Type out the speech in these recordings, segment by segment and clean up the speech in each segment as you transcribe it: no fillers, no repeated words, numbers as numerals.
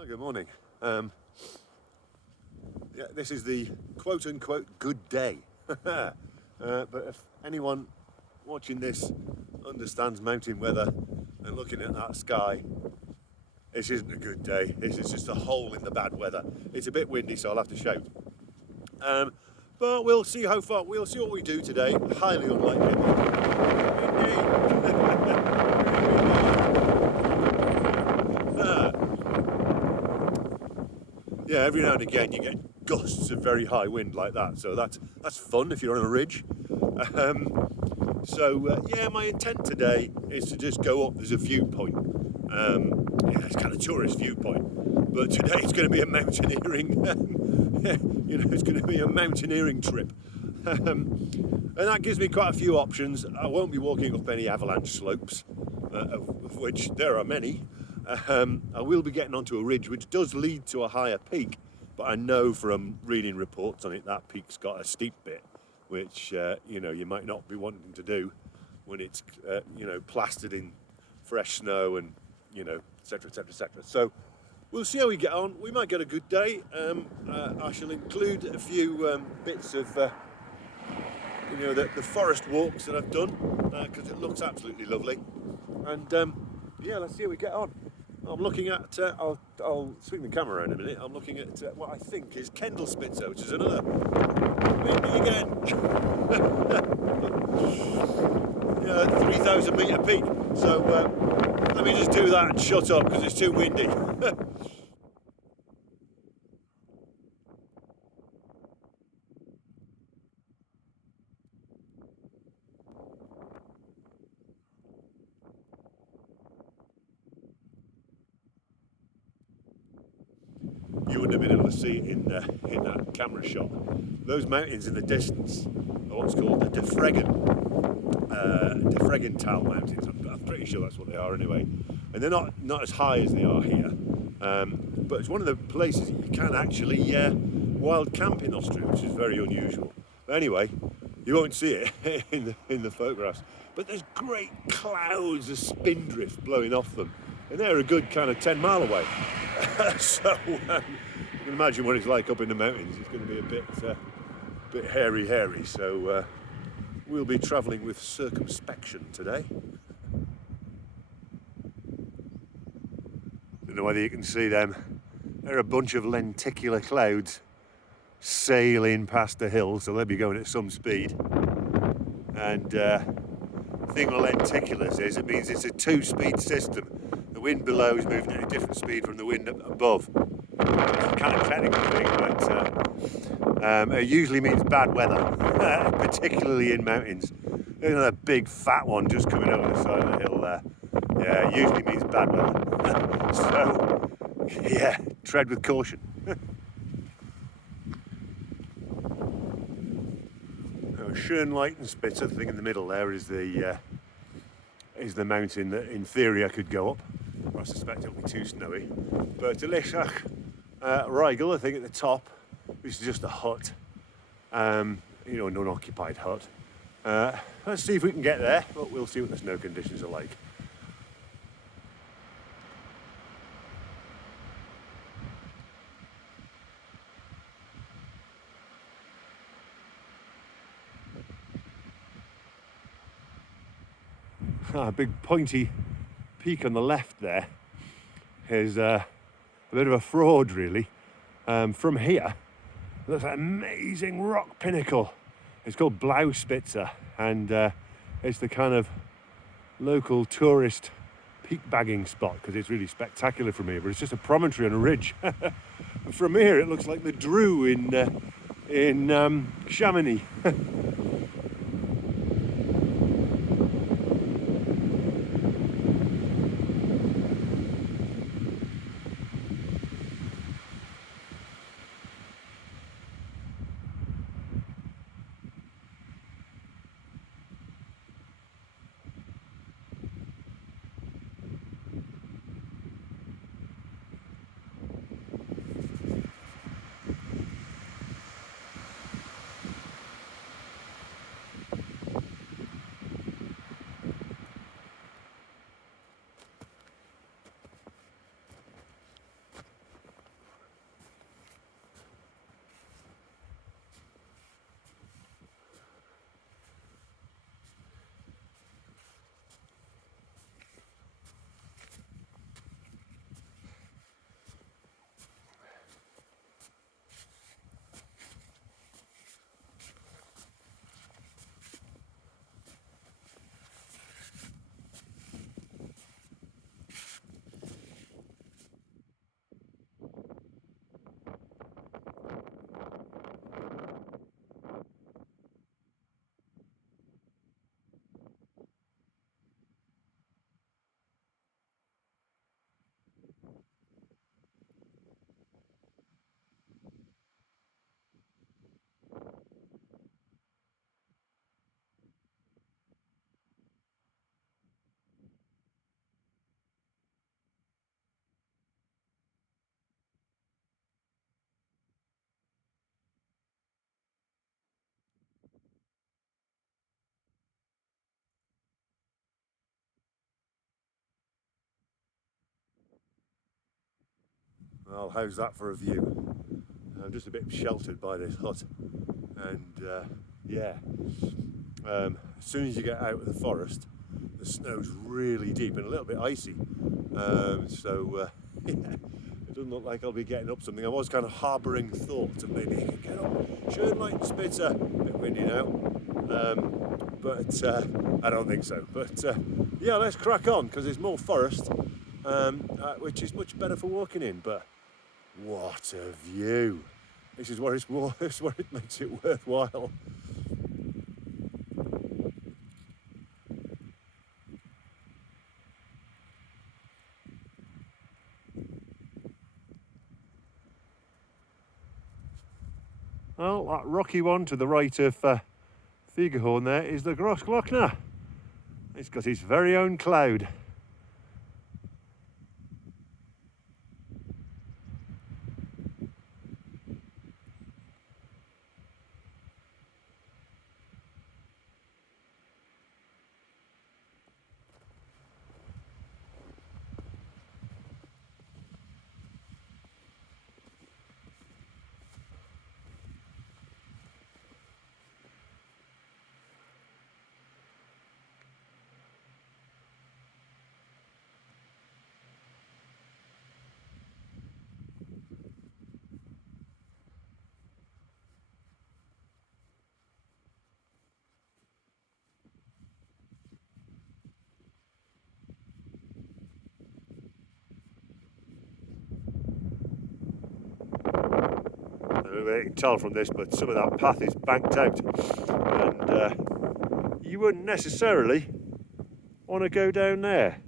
Oh, good morning. Yeah, this is the quote-unquote good day. But if anyone watching this understands mountain weather and looking at that sky, this isn't a good day. This is just a hole in the bad weather. It's a bit windy, so I'll have to shout. But we'll see how far. We'll see what we do today. Highly unlikely. Yeah, every now and again you get gusts of very high wind like that, so that's fun if you're on a ridge. Yeah, my intent today is to just go up. There's a viewpoint. It's kind of tourist viewpoint, but today it's going to be a mountaineering. It's going to be a mountaineering trip, and that gives me quite a few options. I won't be walking up any avalanche slopes, of which there are many. I will be getting onto a ridge which does lead to a higher peak, but I know from reading reports on it that peak's got a steep bit, which you might not be wanting to do when it's plastered in fresh snow and etc, etc, etc. So we'll see how we get on. We might get a good day. I shall include a few bits of the forest walks that I've done because it looks absolutely lovely, and let's see how we get on. I'm looking at, I'll swing the camera around a minute, I'm looking at what I think is Kendallspitze, which is another windy again. 3,000 metre peak. So let me just do that and shut up because it's too windy. You wouldn't have been able to see it in that camera shot. Those mountains in the distance are what's called the Tal mountains. I'm pretty sure that's what they are anyway. And they're not as high as they are here. But it's one of the places you can actually wild camp in Austria, which is very unusual. But anyway, you won't see it in the photographs. But there's great clouds of spindrift blowing off them. And they're a good kind of 10 mile away. So you can imagine what it's like up in the mountains. It's going to be a bit hairy. So we'll be travelling with circumspection today. Don't know whether you can see them. They're a bunch of lenticular clouds sailing past the hill, so they'll be going at some speed. And the thing with lenticulars is it means it's a two-speed system. The wind below is moving at a different speed from the wind above. It's a kind of technical thing, but it usually means bad weather, particularly in mountains. There's another big fat one just coming over the side of the hill there. Yeah, it usually means bad weather. So, yeah, tread with caution. Schönleitenspitze, the thing in the middle there, is the mountain that in theory I could go up. I suspect it'll be too snowy. But Lischach Rigel, I think at the top, which is just a hut, an unoccupied hut. Let's see if we can get there, but we'll see what the snow conditions are like. A big pointy peak on the left there is a bit of a fraud, really. From here, it looks like an amazing rock pinnacle. It's called Blauspitze, and it's the kind of local tourist peak bagging spot because it's really spectacular from here, but it's just a promontory on a ridge. From here, it looks like the Drew in Chamonix. Well, how's that for a view? I'm just a bit sheltered by this hut, and yeah, as soon as you get out of the forest, the snow's really deep and a little bit icy. So yeah, it doesn't look like I'll be getting up something. I was kind of harbouring thoughts of maybe I could get up Schönleiten Spitze, a bit windy now, but I don't think so. But yeah, let's crack on because there's more forest, which is much better for walking in. But what a view! This is where it's this is where it makes it worthwhile. Well, that rocky one to the right of Fiegerhorn there is the Grossglockner. It's got its very own cloud. I don't know if you can tell from this, but some of that path is banked out, and you wouldn't necessarily want to go down there.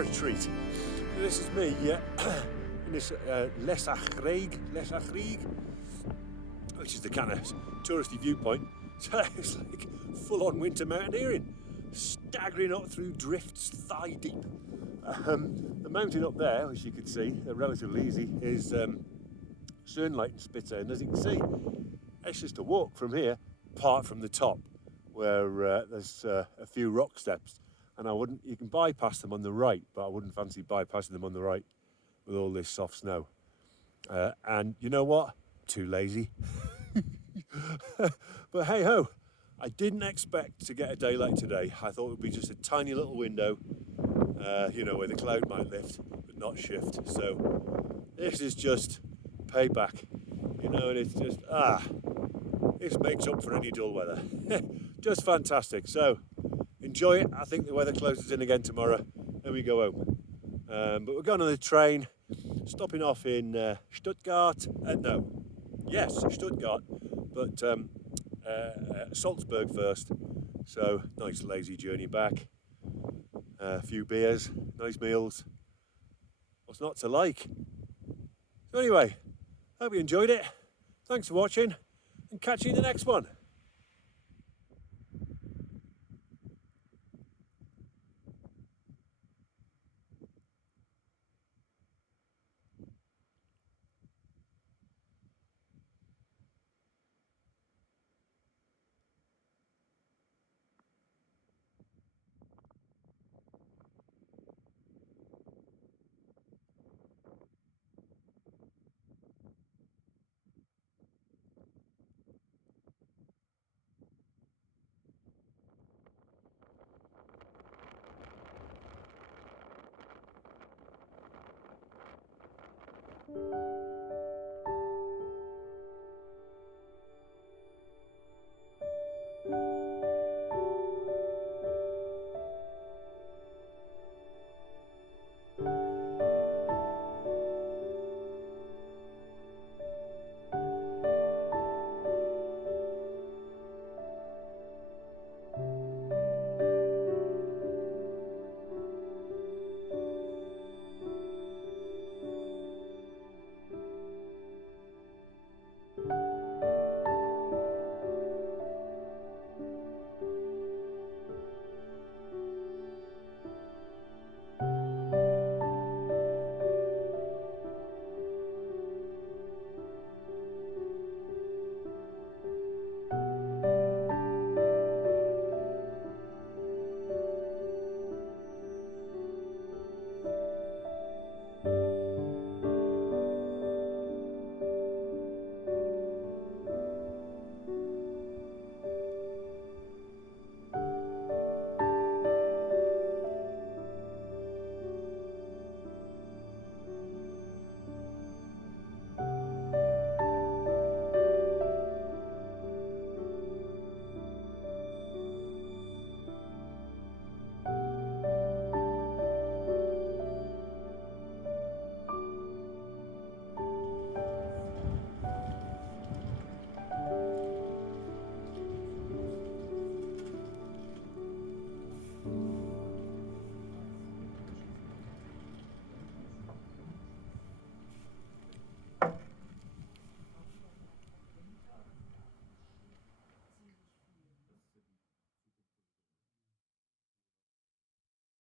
camera treat. This is me in this Lesachreig, which is the kind of touristy viewpoint. So it's like full-on winter mountaineering, staggering up through drifts thigh deep. The mountain up there, as you can see, relatively easy, is Surnlight and Spitter, and as you can see, it's just a walk from here, apart from the top, where there's a few rock steps, and you can bypass them on the right, but I wouldn't fancy bypassing them on the right with all this soft snow. And you know what? Too lazy. But hey ho, I didn't expect to get a day like today. I thought it would be just a tiny little window, where the cloud might lift but not shift. So this is just payback, and it's just this makes up for any dull weather. Just fantastic. So enjoy it. I think the weather closes in again tomorrow and we go home. But we're going on the train, stopping off in Stuttgart. Stuttgart, but Salzburg first. So nice lazy journey back. A few beers, nice meals. What's not to like? So anyway, hope you enjoyed it. Thanks for watching, and catch you in the next one.